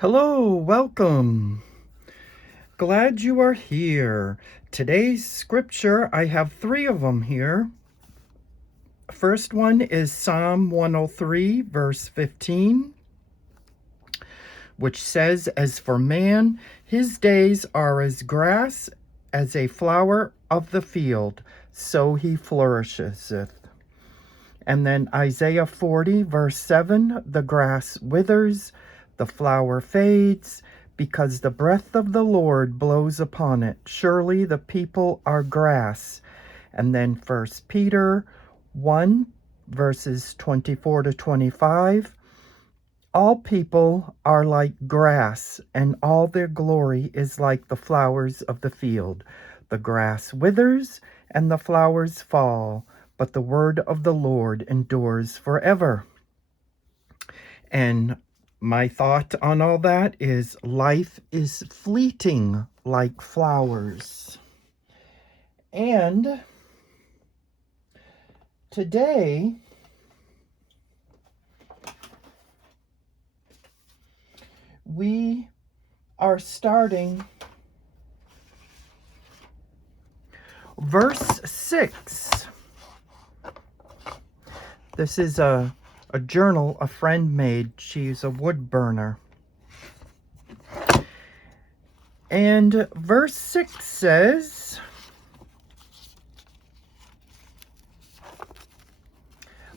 Hello, welcome. Glad you are here. Today's scripture, I have three of them here. First one is Psalm 103, verse 15, which says, "As for man, his days are as grass, as a flower of the field, so he flourisheth." And then Isaiah 40, verse 7, "The grass withers, the flower fades, because the breath of the Lord blows upon it. Surely the people are grass." And then First Peter 1, verses 24 to 25, "All people are like grass, and all their glory is like the flowers of the field. The grass withers, and the flowers fall, but the word of the Lord endures forever." And my thought on all that is life is fleeting like flowers. And today, we are starting verse 6. This is a journal a friend made. She's a wood burner. And verse 6 says,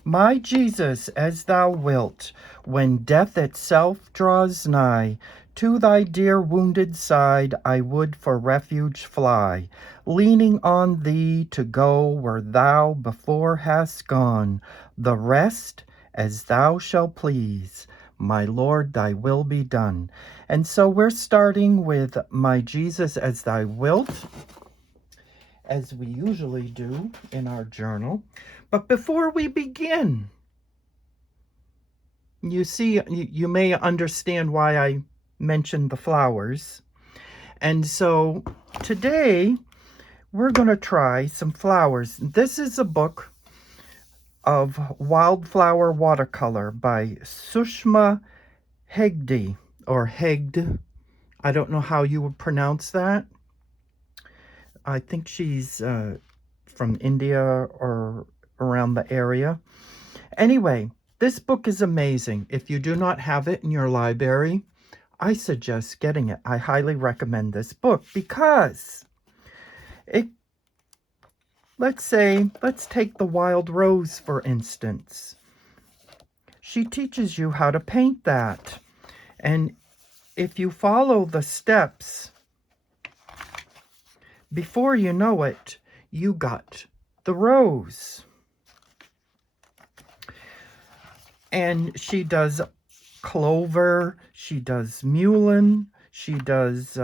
"My Jesus, as thou wilt, when death itself draws nigh, to thy dear wounded side I would for refuge fly, leaning on thee to go where thou before hast gone. The rest, as thou shalt please, my Lord, thy will be done." And so we're starting with "My Jesus, as thou wilt," as we usually do in our journal. But before we begin, you may understand why I mentioned the flowers. And so today we're going to try some flowers. This is a book of Wildflower Watercolor by Sushma Hegde, or Hegde. I don't know how you would pronounce that. I think she's from India or around the area. Anyway, this book is amazing. If you do not have it in your library, I suggest getting it. I highly recommend this book because let's take the wild rose, for instance. She teaches you how to paint that. And if you follow the steps, before you know it, you got the rose. And she does clover, she does mullein, she does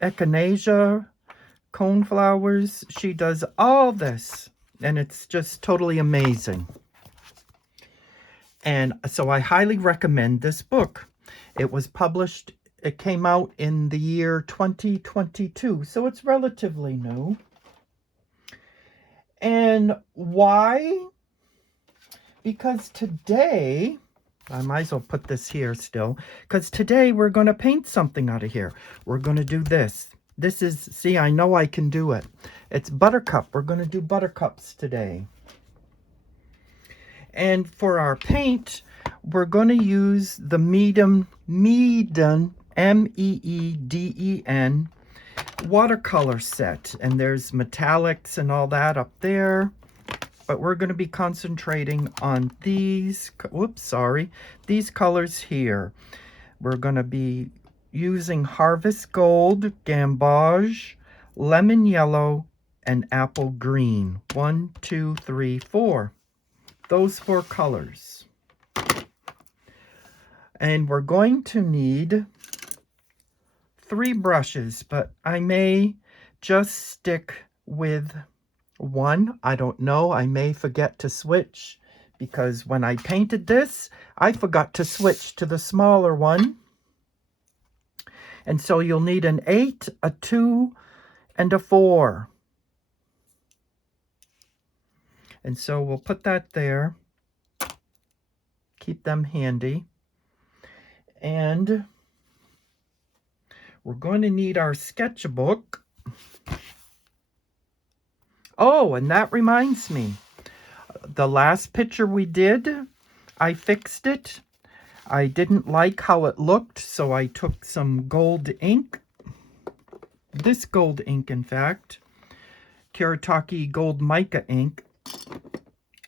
echinacea, coneflowers. She does all this, and it's just totally amazing. And so I highly recommend this book. It came out in the year 2022, so it's relatively new. And why? Because today, I might as well put this here still, because today we're going to paint something out of here. We're going to do this. This is, see, I know I can do it. It's buttercup. We're going to do buttercups today. And for our paint, we're going to use the Meeden, M-E-E-D-E-N, watercolor set. And there's metallics and all that up there. But we're going to be concentrating on these colors here. We're going to be using Harvest Gold, Gamboge, Lemon Yellow, and Apple Green. 1, 2, 3, 4. Those 4 colors. And we're going to need 3 brushes, but I may just stick with 1. I don't know. I may forget to switch, because when I painted this, I forgot to switch to the smaller one. And so you'll need an 8, a 2, and a 4. And so we'll put that there. Keep them handy. And we're going to need our sketchbook. Oh, and that reminds me. The last picture we did, I fixed it. I didn't like how it looked, so I took some gold ink. This gold ink, in fact. Kuretake Gold Mica ink.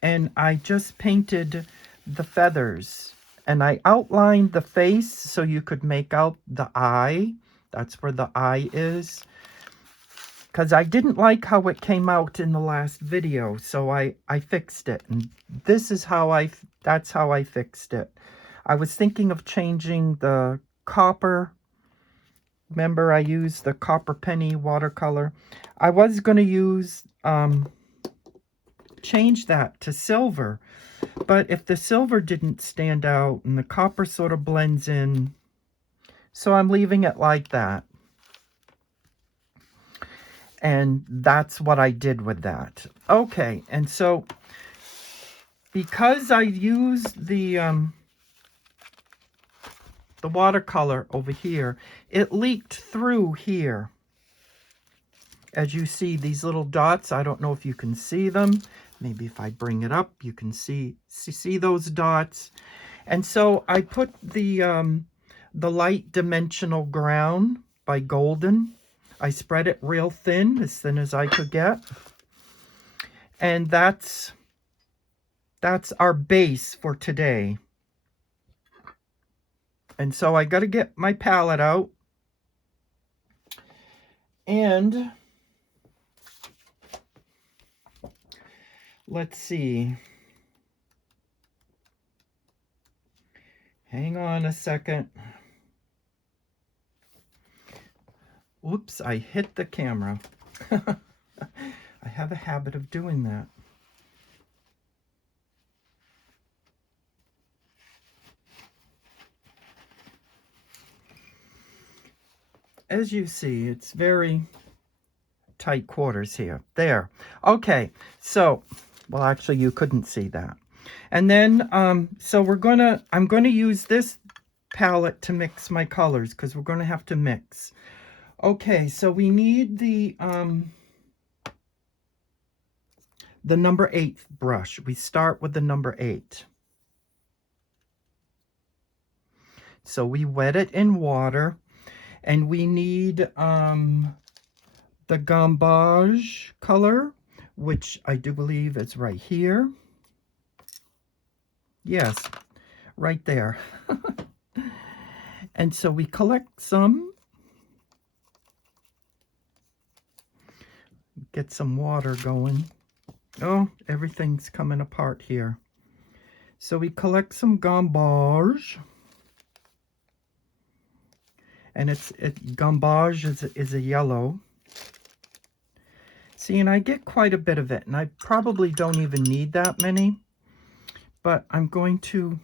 And I just painted the feathers. And I outlined the face so you could make out the eye. That's where the eye is. Because I didn't like how it came out in the last video, so I fixed it. And this is how that's how I fixed it. I was thinking of changing the copper. Remember, I used the copper penny watercolor. I was going to use, change that to silver. But if the silver didn't stand out and the copper sort of blends in, so I'm leaving it like that. And that's what I did with that. Okay, and so because I used the watercolor over here, it leaked through here. As you see, these little dots, I don't know if you can see them. Maybe if I bring it up, you can see those dots. And so I put the light dimensional ground by Golden. I spread it real thin as I could get. And that's our base for today. And so I got to get my palette out. And let's see. Hang on a second. Oops, I hit the camera. I have a habit of doing that. As you see, it's very tight quarters here. There. Okay, so, well, actually, you couldn't see that. And then, so I'm gonna use this palette to mix my colors because we're gonna have to mix. Okay, so we need the number 8 brush. We start with the number 8. So we wet it in water, and we need the Gambage color, which I do believe is right here. Yes, right there. And so we collect some. Get some water going. Oh, everything's coming apart here. So we collect some Gambage. And Gambage is a yellow. See, and I get quite a bit of it, and I probably don't even need that many, but I'm going to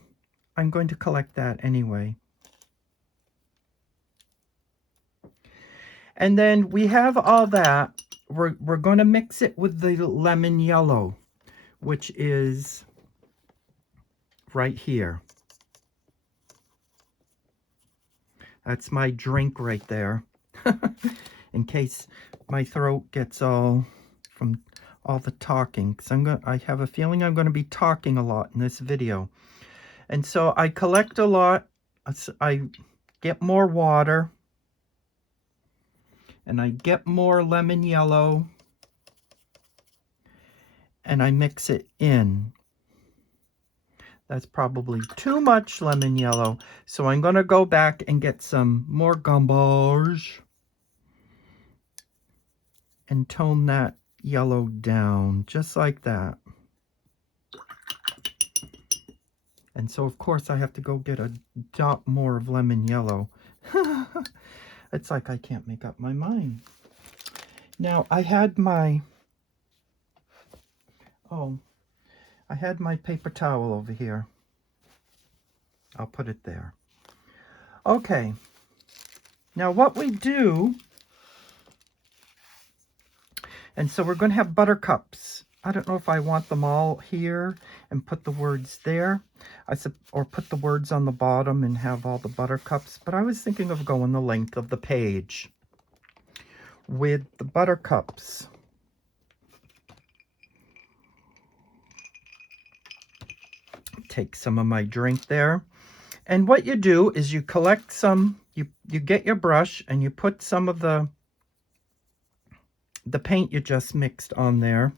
collect that anyway. And then we have all that. We're going to mix it with the lemon yellow, which is right here. That's my drink right there. In case my throat gets all from all the talking, because I have a feeling I'm going to be talking a lot in this video. And so I collect a lot. I get more water. And I get more lemon yellow. And I mix it in. That's probably too much lemon yellow. So I'm going to go back and get some more Gambage. And tone that yellow down, just like that. And so, of course, I have to go get a dot more of lemon yellow. It's like I can't make up my mind. Now, I had my paper towel over here. I'll put it there. Okay. Now, what we do... And so we're going to have buttercups I don't know if I want them all here and put the words there. Or put the words on the bottom and have all the buttercups. But I was thinking of going the length of the page with the buttercups. Take some of my drink there. And what you do is you collect some, you get your brush and you put some of the paint you just mixed on there.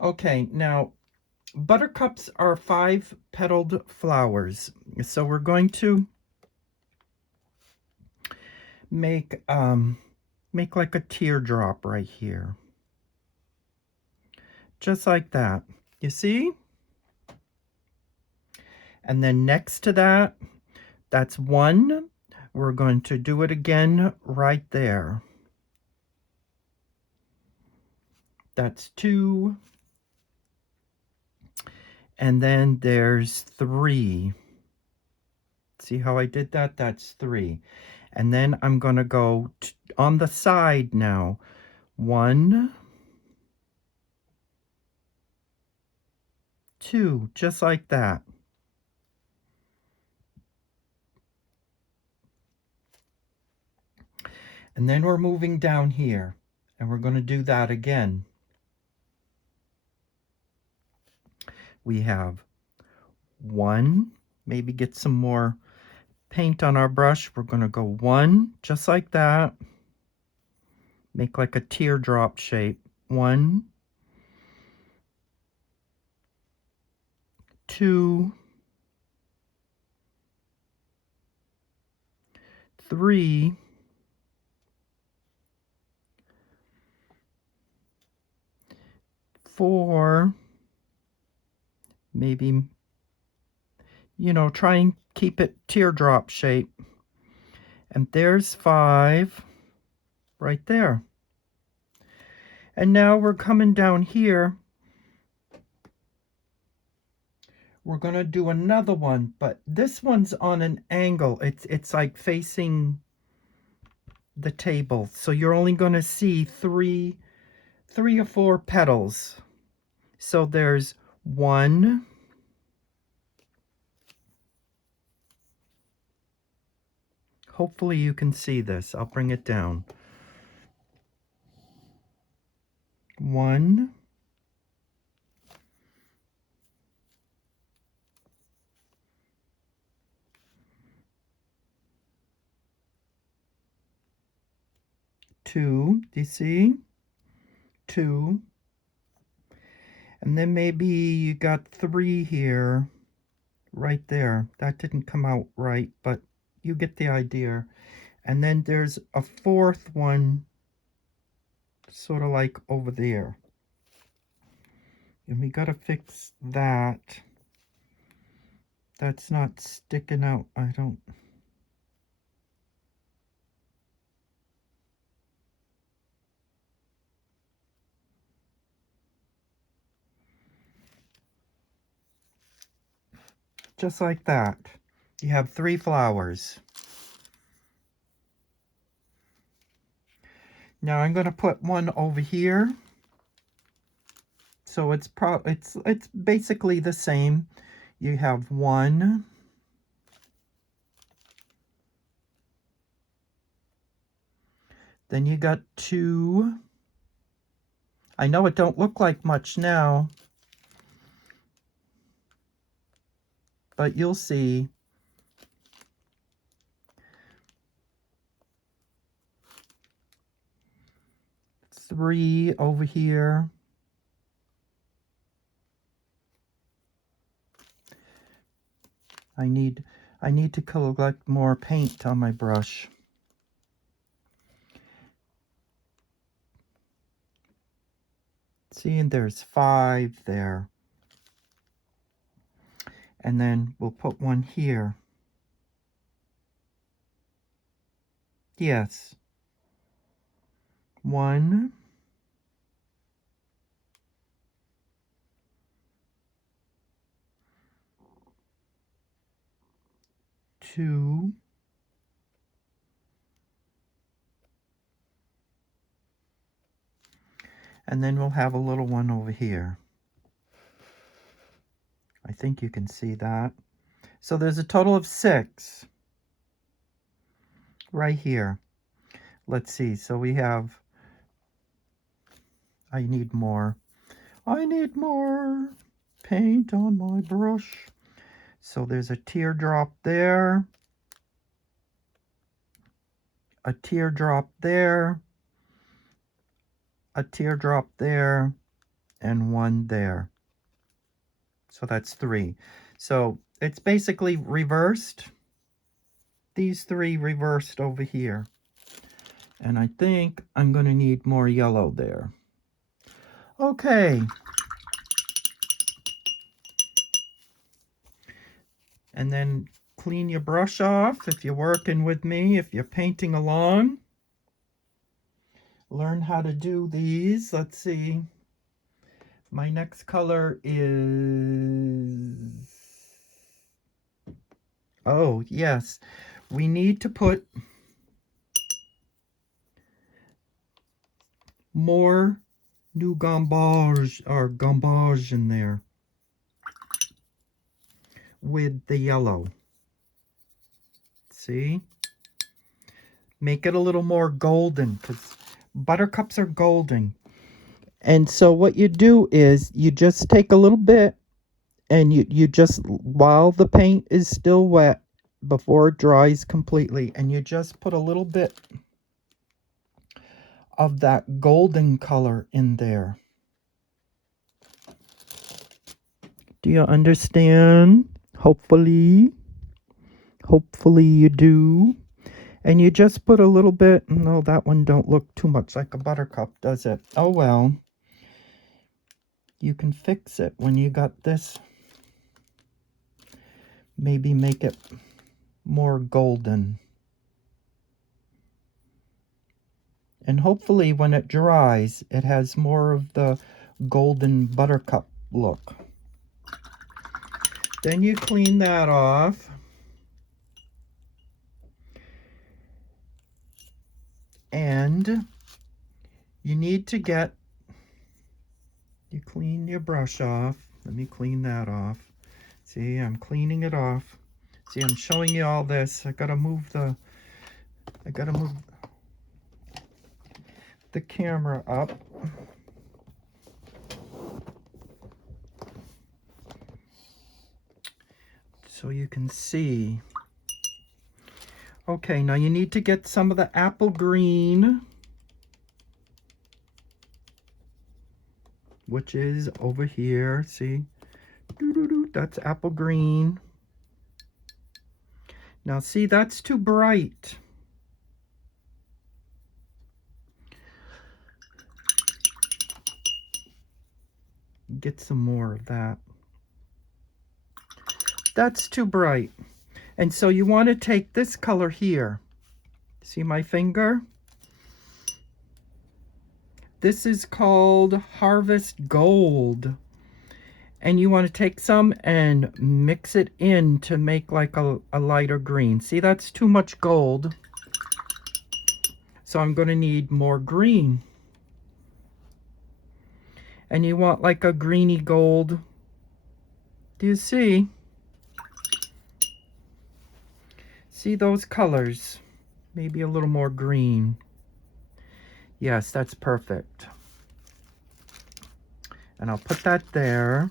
Okay, now buttercups are 5-petaled flowers. So we're going to make like a teardrop right here. Just like that. You see? And then next to that, that's 1. We're going to do it again right there. That's 2. And then there's 3. See how I did that? That's 3. And then I'm going to go on the side now. 1, 2, just like that. And then we're moving down here, and we're going to do that again. We have 1, maybe get some more paint on our brush. We're going to go 1, just like that. Make like a teardrop shape. 1, 2, 3, 4, maybe, you know, try and keep it teardrop shape. And there's 5 right there. And now we're coming down here. We're going to do another one, but this one's on an angle. It's like facing the table. So you're only going to see 3 or 4 petals. So there's 1, 'hopefully you can see this. I'll bring it down. 1, 2, do you see? 2. And then maybe you got 3 here, right there. That didn't come out right, but you get the idea. And then there's a 4th one, sort of like over there. And we gotta fix that. That's not sticking out. I don't... Just like that. You have 3 flowers. Now I'm going to put one over here. So it's basically the same. You have 1, then you got 2. I know it don't look like much now, but you'll see. 3 over here. I need to collect more paint on my brush. See, and there's 5 there. And then we'll put one here. Yes. 1, 2, And then we'll have a little one over here. I think you can see that. So there's a total of 6 right here. Let's see. So we have, I need more. I need more paint on my brush. So there's a teardrop there, a teardrop there, a teardrop there, and 1 there. So that's 3. So it's basically reversed. These 3 reversed over here. And I think I'm going to need more yellow there. Okay. And then clean your brush off if you're working with me, if you're painting along. Learn how to do these. Let's see. My next color is... Oh, yes. We need to put more new gambage or gambage in there with the yellow. See? Make it a little more golden because buttercups are golden. And so what you do is you just take a little bit and you just, while the paint is still wet, before it dries completely, and you just put a little bit of that golden color in there. Do you understand? Hopefully you do. And you just put a little bit. No, that one don't look too much like a buttercup, does it? Oh well. You can fix it when you got this. Maybe make it more golden. And hopefully when it dries, it has more of the golden buttercup look. Then you clean that off. And you need to get, you clean your brush off. Let me clean that off. See, I'm cleaning it off. See, I'm showing you all this. I gotta move the camera up. So you can see. Okay, now you need to get some of the apple green, which is over here. See? That's apple green. Now see, that's too bright. Get some more of that. That's too bright. And so you want to take this color here. See my finger? This is called Harvest Gold. And you want to take some and mix it in to make like a lighter green. See, that's too much gold. So I'm going to need more green. And you want like a greeny gold. Do you see? See those colors? Maybe a little more green. Yes, that's perfect. And I'll put that there.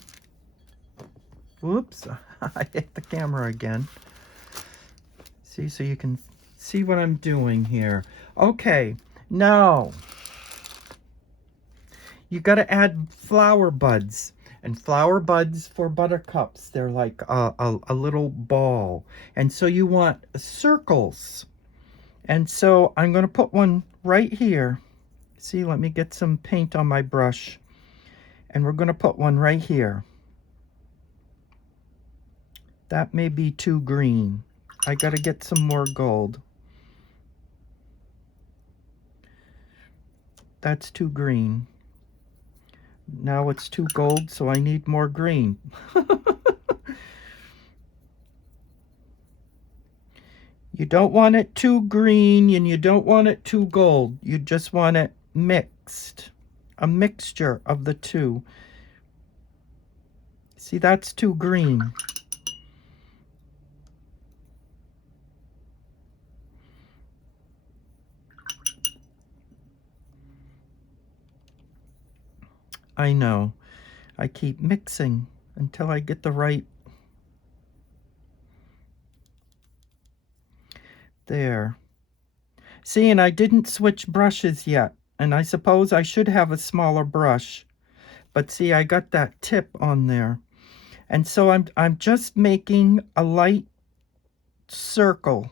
Whoops, I hit the camera again. See, so you can see what I'm doing here. Okay, now you got to add flower buds. And flower buds for buttercups, they're like a little ball. And so you want circles. And so I'm going to put one right here. See, let me get some paint on my brush. And we're going to put one right here. That may be too green. I got to get some more gold. That's too green. Now it's too gold, so I need more green. You don't want it too green and you don't want it too gold. You just want it mixed. a mixture of the two. See, that's too green. I know. I keep mixing until I get the right. There. See, and I didn't switch brushes yet. And I suppose I should have a smaller brush. But see, I got that tip on there. And so I'm just making a light circle.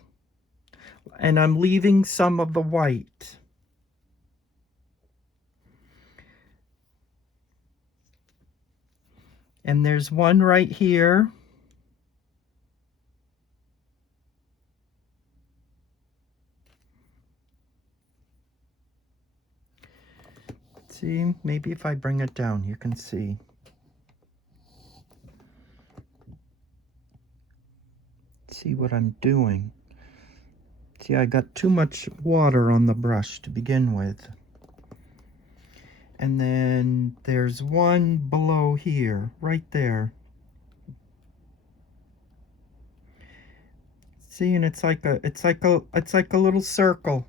And I'm leaving some of the white. And there's one right here. See, maybe if I bring it down, you can see. See what I'm doing. See, I got too much water on the brush to begin with. And then there's one below here, right there. See, and it's like a little circle.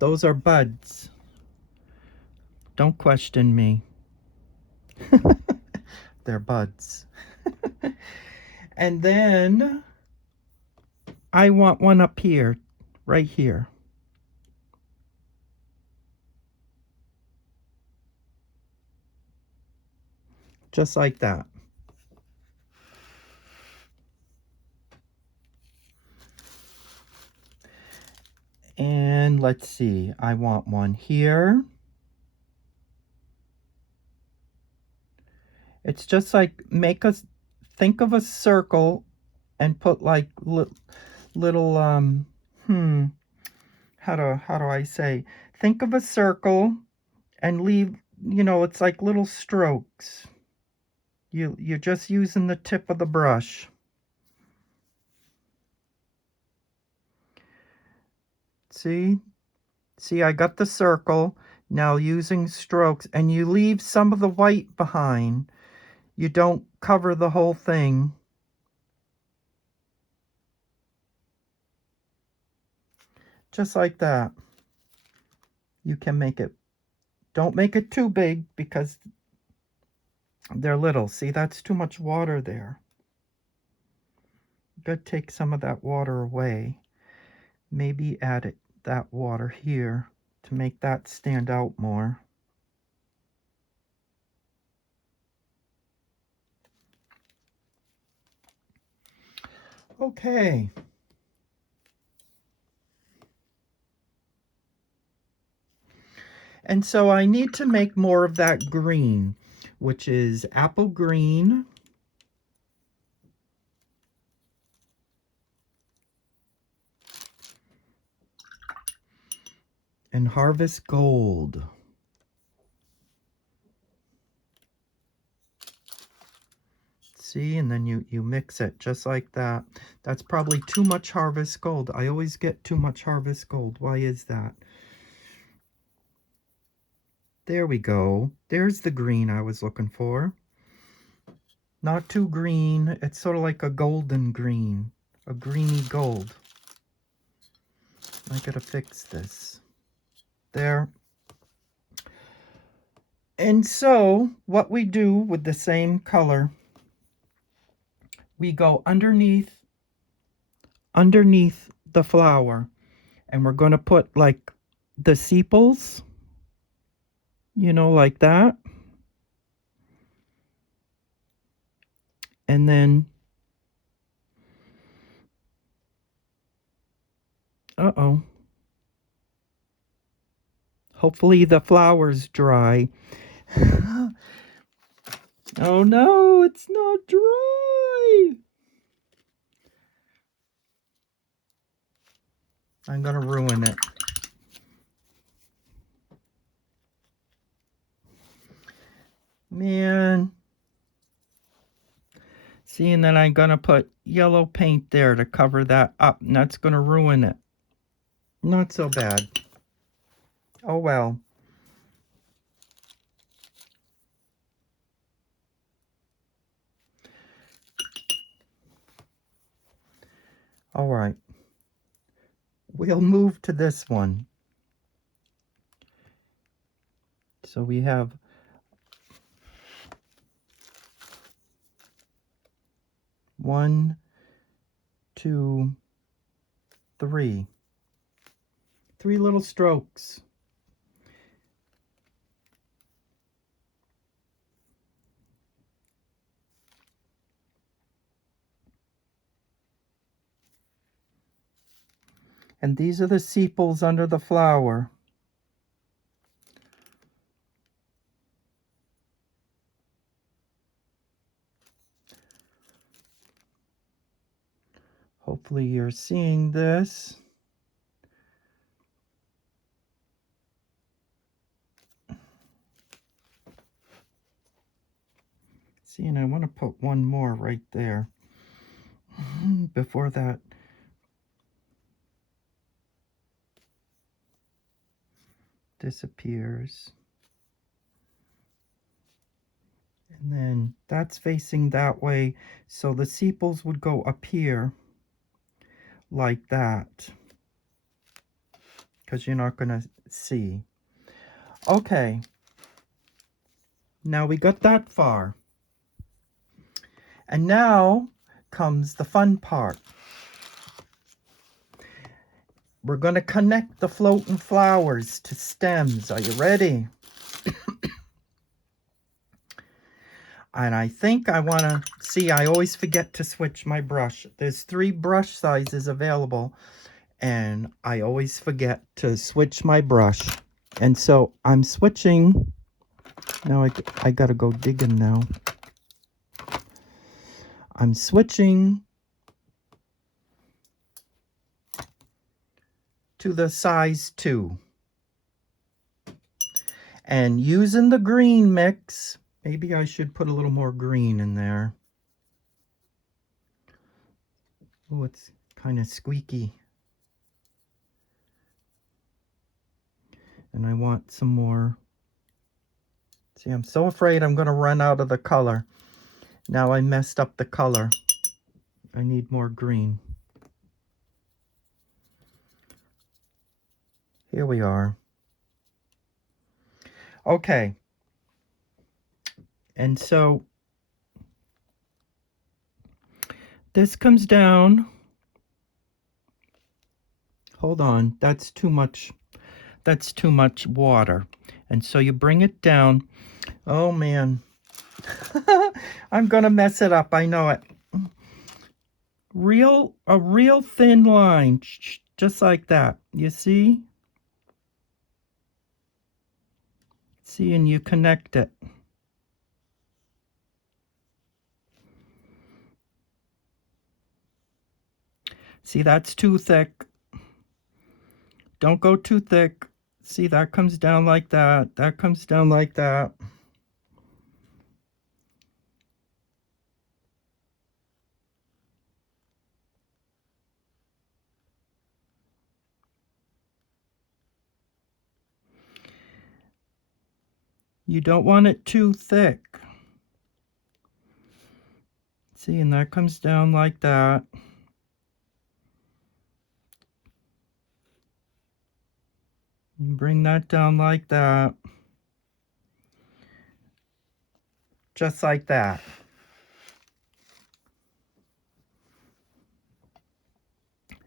Those are buds. Don't question me. They're buds. And then I want one up here, right here. Just like that. And let's see, I want one here. It's just like think of a circle and put like little how do I say? Think of a circle and leave, it's like little strokes. You're just using the tip of the brush. See, I got the circle. Now using strokes, and you leave some of the white behind. You don't cover the whole thing. Just like that. You can make it. Don't make it too big because they're little. See, that's too much water there. You gotta take some of that water away. Maybe add that water here to make that stand out more. Okay. And so I need to make more of that green, which is apple green. And harvest gold. See, and then you mix it just like that. That's probably too much harvest gold. I always get too much harvest gold. Why is that? There we go. There's the green I was looking for. Not too green. It's sort of like a golden green. A greeny gold. I gotta fix this. There. And so, what we do with the same color, we go underneath the flower, and we're going to put like the sepals, like that. And then, hopefully the flower's dry. Oh no, it's not dry. I'm gonna ruin it. Man. See, and then I'm gonna put yellow paint there to cover that up, and that's gonna ruin it. Not so bad. Oh well. All right. We'll move to this one. So we have 1, 2, 3. 3 little strokes. And these are the sepals under the flower. Hopefully you're seeing this. See, and I want to put one more right there before that disappears. And then that's facing that way, so the sepals would go up here like that, because you're not going to see. Okay, now we got that far. And now comes the fun part. We're going to connect the floating flowers to stems. Are you ready? And I think I want to see, I always forget to switch my brush. There's 3 brush sizes available, and I always forget to switch my brush. And so I'm switching. Now I got to go digging now. I'm switching to the size 2. And using the green mix, maybe I should put a little more green in there. Oh, it's kind of squeaky. And I want some more. See, I'm so afraid I'm going to run out of the color. Now I messed up the color. I need more green. Here we are. Okay. And so this comes down. Hold on, that's too much. That's too much water. And so you bring it down. Oh man. I'm gonna mess it up, I know it. A real thin line, just like that. You see? See, and you connect it. See, that's too thick. Don't go too thick. See, that comes down like that. That comes down like that. You don't want it too thick. See, and that comes down like that. And bring that down like that. Just like that.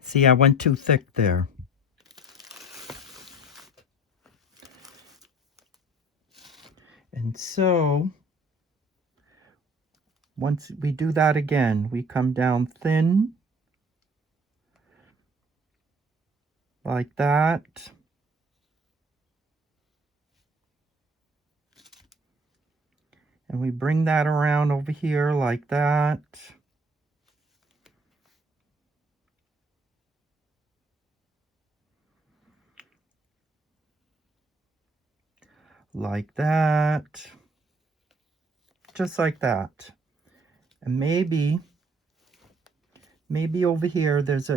See, I went too thick there. And so, once we do that again, we come down thin, like that. And we bring that around over here like that. Like that. Just like that. And maybe over here there's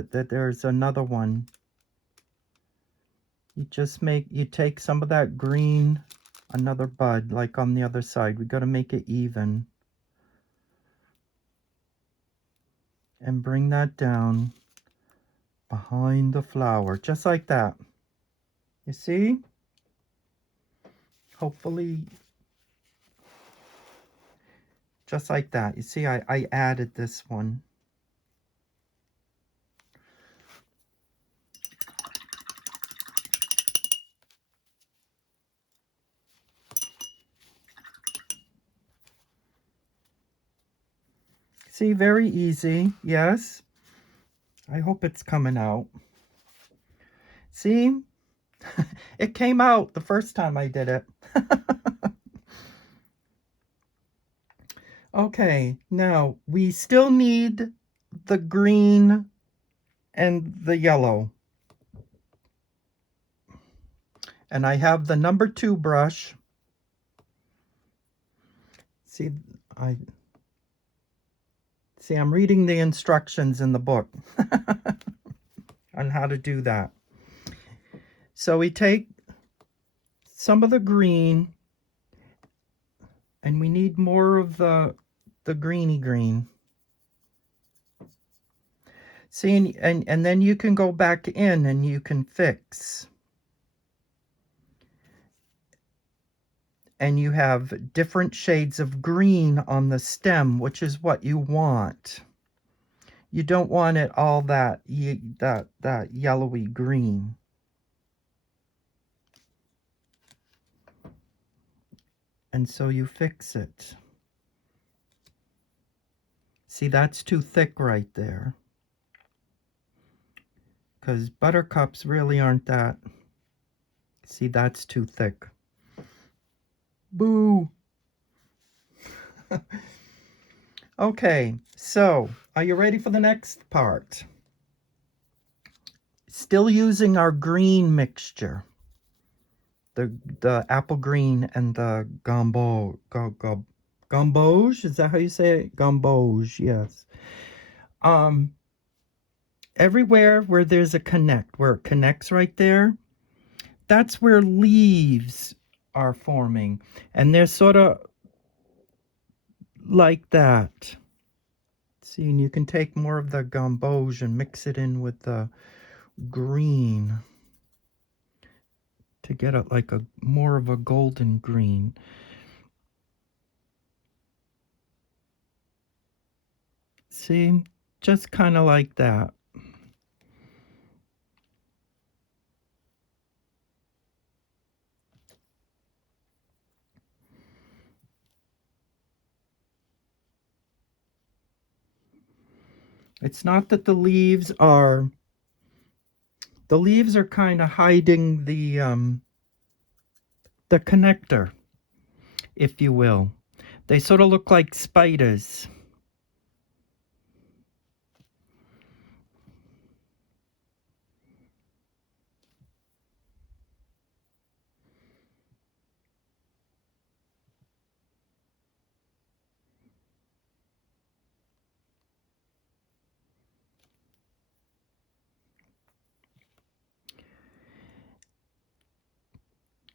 another one. you take some of that green, another bud, like on the other side. We got to make it even. And bring that down behind the flower, just like that. You see? Hopefully, just like that. You see, I added this one. See, very easy, yes. I hope it's coming out. See? It came out the first time I did it. Okay, now we still need the green and the yellow. And I have the number 2 brush. See, I'm reading the instructions in the book on how to do that. So we take some of the green, and we need more of the greeny green. See, and then you can go back in and you can fix. And you have different shades of green on the stem, which is what you want. You don't want it all that yellowy green. And so you fix it. See, that's too thick right there. Because buttercups really aren't that. See, that's too thick. Boo! Okay, so are you ready for the next part? Still using our green mixture. The apple green and the gamboge, is that how you say it? Gamboge, yes. Everywhere where there's a connect, where it connects right there, that's where leaves are forming. And they're sort of like that. See, and you can take more of the gamboge and mix it in with the green to get it like a more of a golden green. See, just kind of like that. It's not that the leaves are kind of hiding the connector, if you will. They sort of look like spiders.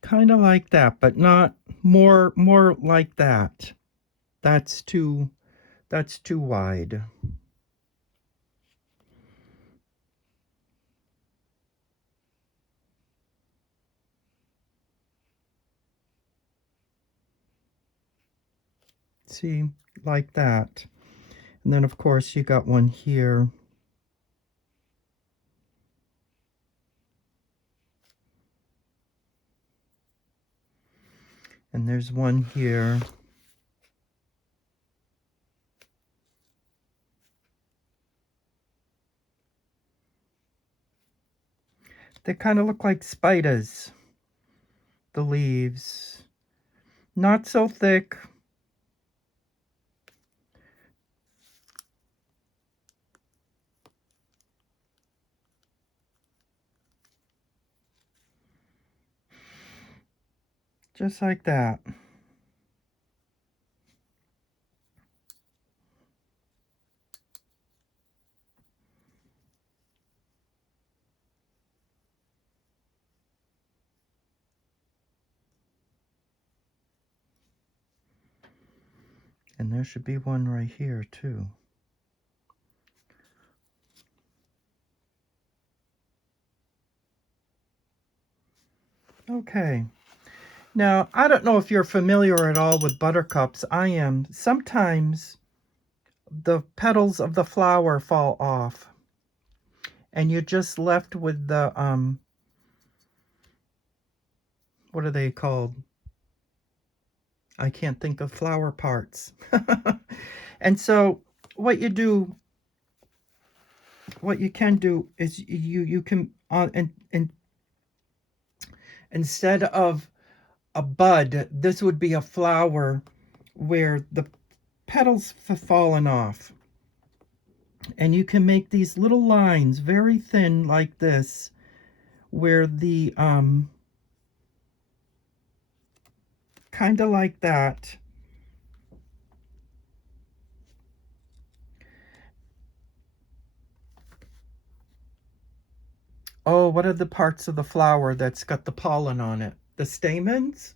Kind of like that, but not more like that. That's too wide. See, like that. And then of course you got one here. And there's one here. They kind of look like spiders, the leaves. Not so thick. Just like that. And there should be one right here too. Okay. Now, I don't know if you're familiar at all with buttercups. I am. Sometimes the petals of the flower fall off, and you're just left with the, what are they called? I can't think of flower parts. And so what you can do is you can, and instead of a bud, this would be a flower where the petals have fallen off. And you can make these little lines very thin like this, where the, kind of like that. Oh, what are the parts of the flower that's got the pollen on it? The stamens?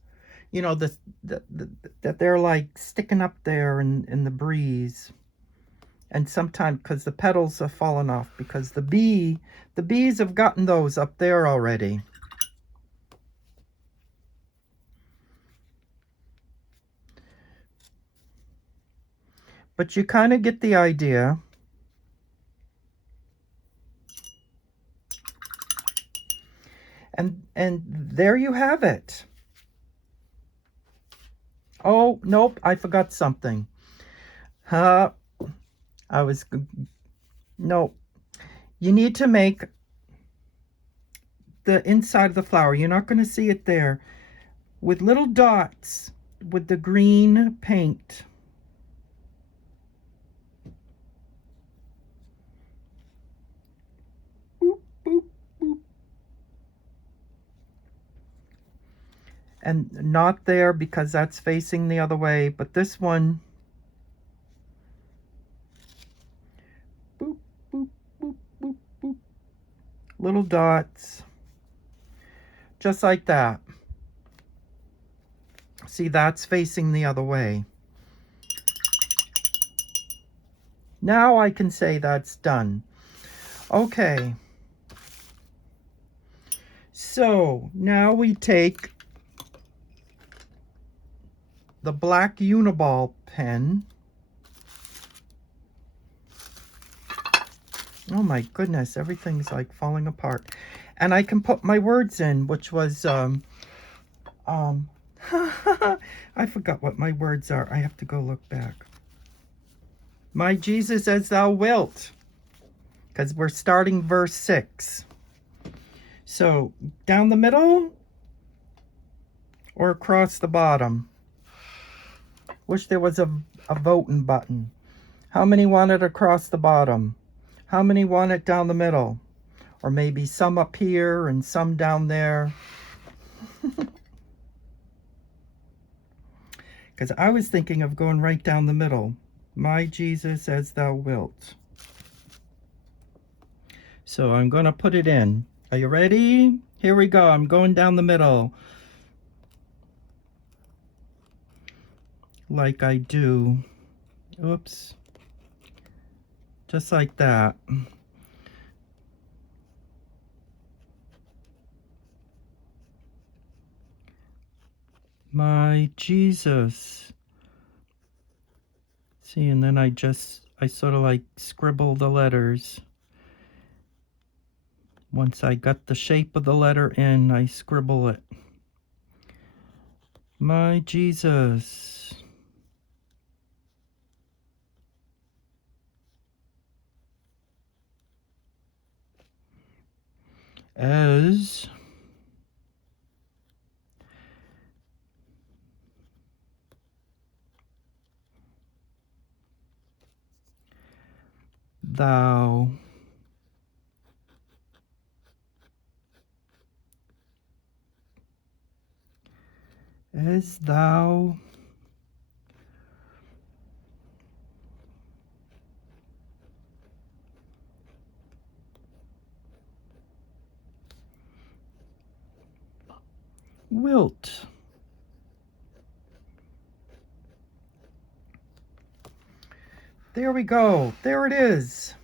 You know, that they're like sticking up there in the breeze. And sometimes, because the petals have fallen off, because the bees have gotten those up there already. But you kind of get the idea. And there you have it. Oh, nope, I forgot something. Nope. You need to make the inside of the flower. You're not going to see it there. With little dots with the green paint. Boop, boop, boop. And not there because that's facing the other way, but this one. Boop, boop, boop, boop, boop. Little dots. Just like that. See, that's facing the other way. Now I can say that's done. Okay. So now we take the black Uniball pen. Oh my goodness, everything's like falling apart. And I can put my words in, which was, I forgot what my words are. I have to go look back. My Jesus as thou wilt. Because we're starting verse 6. So, down the middle or across the bottom? Wish there was a voting button. How many want it across the bottom? How many want it down the middle? Or maybe some up here and some down there? Because I was thinking of going right down the middle. My Jesus as thou wilt. So I'm going to put it in. Are you ready? Here we go. I'm going down the middle. Like I do. Oops. Just like that. My Jesus. See, and then I sort of like scribble the letters. Once I got the shape of the letter in, I scribble it. My Jesus. As thou wilt. there we go. There it is.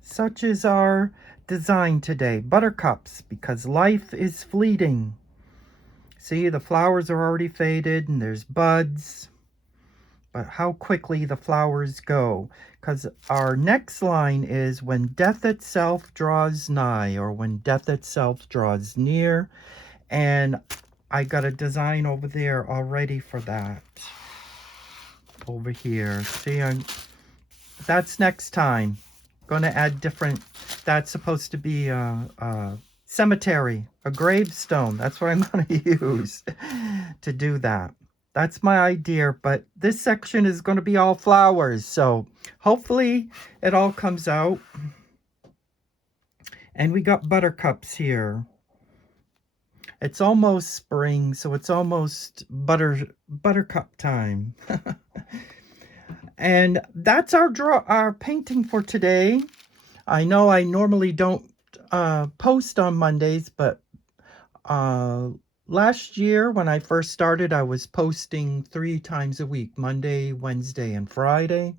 Such is our design today. Buttercups, because life is fleeting. See, the flowers are already faded and there's buds. But how quickly the flowers go. Because our next line is when death itself draws nigh, or when death itself draws near. And I got a design over there already for that. Over here. See, that's next time. Going to add different, that's supposed to be a cemetery, a gravestone. That's what I'm going to use to do that. That's my idea, but this section is going to be all flowers, so hopefully it all comes out. And we got buttercups here. It's almost spring, so it's almost buttercup time. And that's our painting for today. I know I normally don't post on Mondays, but last year when I first started, I was posting 3 times a week, Monday, Wednesday, and Friday.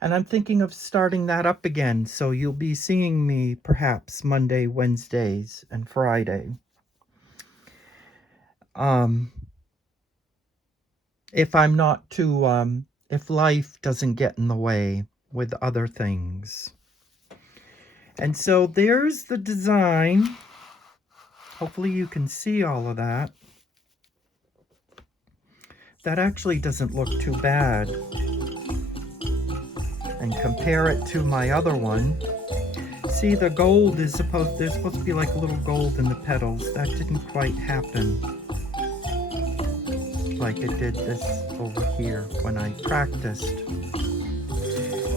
And I'm thinking of starting that up again, so you'll be seeing me perhaps Monday, Wednesdays, and Friday. If I'm not too, if life doesn't get in the way with other things. And so there's the design. Hopefully you can see all of that. That actually doesn't look too bad. And compare it to my other one. See, the gold is there's supposed to be like a little gold in the petals. That didn't quite happen like it did this over here when I practiced.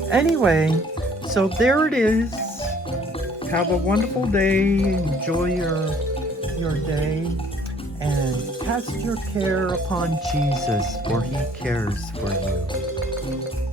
Anyway, so there it is. Have a wonderful day. Enjoy your day. And cast your care upon Jesus, for he cares for you.